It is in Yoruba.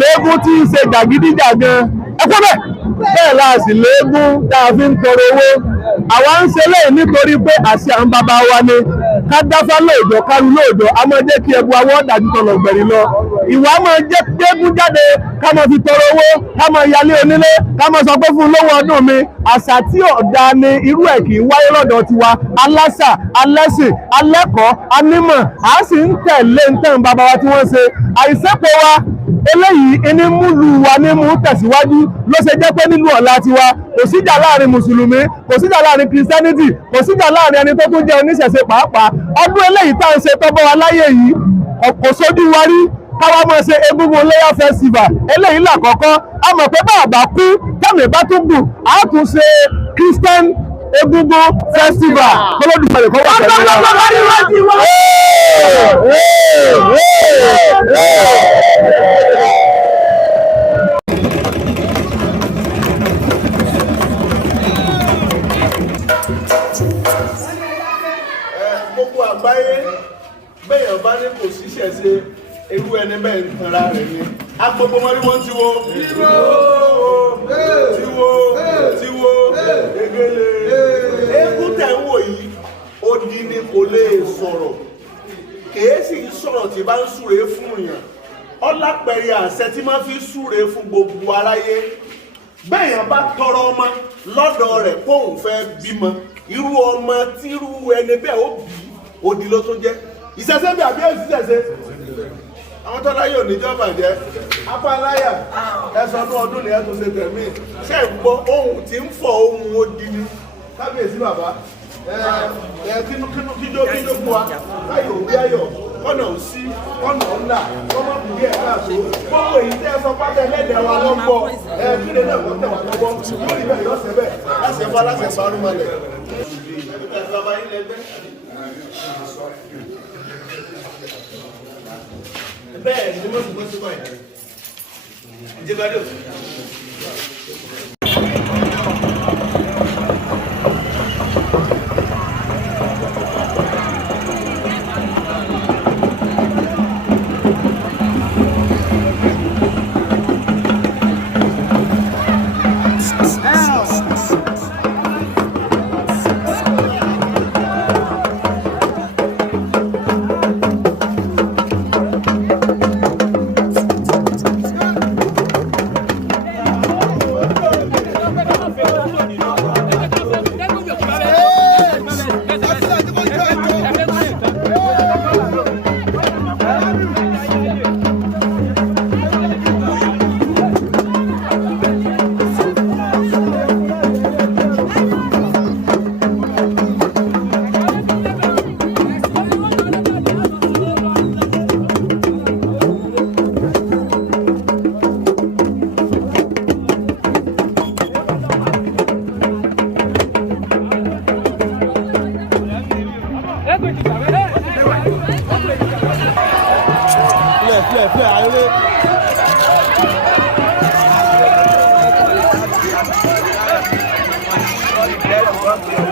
Léegun tí ń ṣe jàgídíjàgan ẹ̀kọ́ bẹ́ẹ̀ la sì léegun tá a fi ń tọrọ owó àwa ń ṣe lẹ́yìn nítorí pé àṣẹ àwọn bàbá wa ni ká dáfá lóòjọ́ káru lóòjọ́ a máa jẹ́ kí ẹbu awọ́ dájú tọ̀nà gbẹ̀rì lọ ìwà máa jẹ́ gbégún jáde ká máa fi tọrọ owó ká máa yálé onílé ká máa sọ pé fún lówó ọdún mi àṣà tí ọ̀dà ni irú ẹ̀ kì í wáyé lọ́dọ̀ tiwa aláṣà alẹ́sìn alẹ́kọ̀ọ́ anímọ̀ a sì ń tẹ̀lé ń tẹ̀n bàbá wa tí wọ́n ṣe àìsẹ́pọ̀ wa eléyìí ẹni múlù wa ní mú tẹ̀síwájú ló ṣe jẹ́ pé nílùú ọ̀la tiwa kò síjà láàrin mùsùlùmí kò síjà láàrin kìrìsìtẹ́nìtì kò síjà láàrin ẹni tó tún jẹ́ oníṣẹ̀ṣe pàápàá ọdún eléyìí tá à ń ṣe tọ́bọ̀ wa láyé yìí kò sójú wa rí káwá máa ṣe Egúngún ILEYA festival eléyìí làkọ́kọ́ a mọ̀ pé bàbá kú tẹ̀mí bá tún gùn a tún ṣe Christian Egúngún festival kọlọ́dúnmọ̀lẹ̀ kọ́ wà pẹ̀lú gbogbo àgbáyé bẹ́yàn bá ní kò síṣẹ́ ṣe irú ẹni bẹ́ẹ̀ ń tanra rẹ̀ ni agbogbo wọn ni wọ́n ti wo tiwo egele eégún tẹ̀ ń wò yìí odi ni kò lè sọ̀rọ̀ kèé sì ń sọ̀rọ̀ tí bá ń súre fún yàn ọlápẹ̀rẹ̀ àṣẹ tí máa fi súre fún gbogbo aráyé bẹ́yàn bá tọrọ ọmọ lọ́dọ̀ rẹ̀ kóun fẹ́ bímọ irú ọmọ tírú ẹni bẹ́ẹ̀ ó bí odi ló tún jẹ́ ìṣẹ̀ṣẹ̀ bí àbí ìṣẹ̀ṣẹ̀ àwọn tó láyé oníjọba jẹ́ apáláyà ẹ̀sọ́ ọdún ni ẹ̀ tún ṣe tẹ̀mí ṣe ń gbọ́ ohun tí ń fọ ohun odi ni kábíyèsí bàbá kíjó fún wa láyò bí ayọ̀ kọ́nà òsí kọ́nà ńlá kọ́mọ́ kù díẹ̀ káàtó gbogbo èyí tẹ́ ẹ sọ pátá ẹlẹ́dẹ̀ wa ló ń bọ̀ kílẹ̀ náà kọ́ tẹ̀ wá lọ́wọ́ lórí bẹ́ẹ̀ lọ́sẹ̀ bẹ́ẹ̀ láṣẹ bá láṣẹ bá rúmọlẹ̀. bẹ́ẹ̀ ni mo ti gbọ́ ẹ̀ ìjẹba dé òsì. Ah!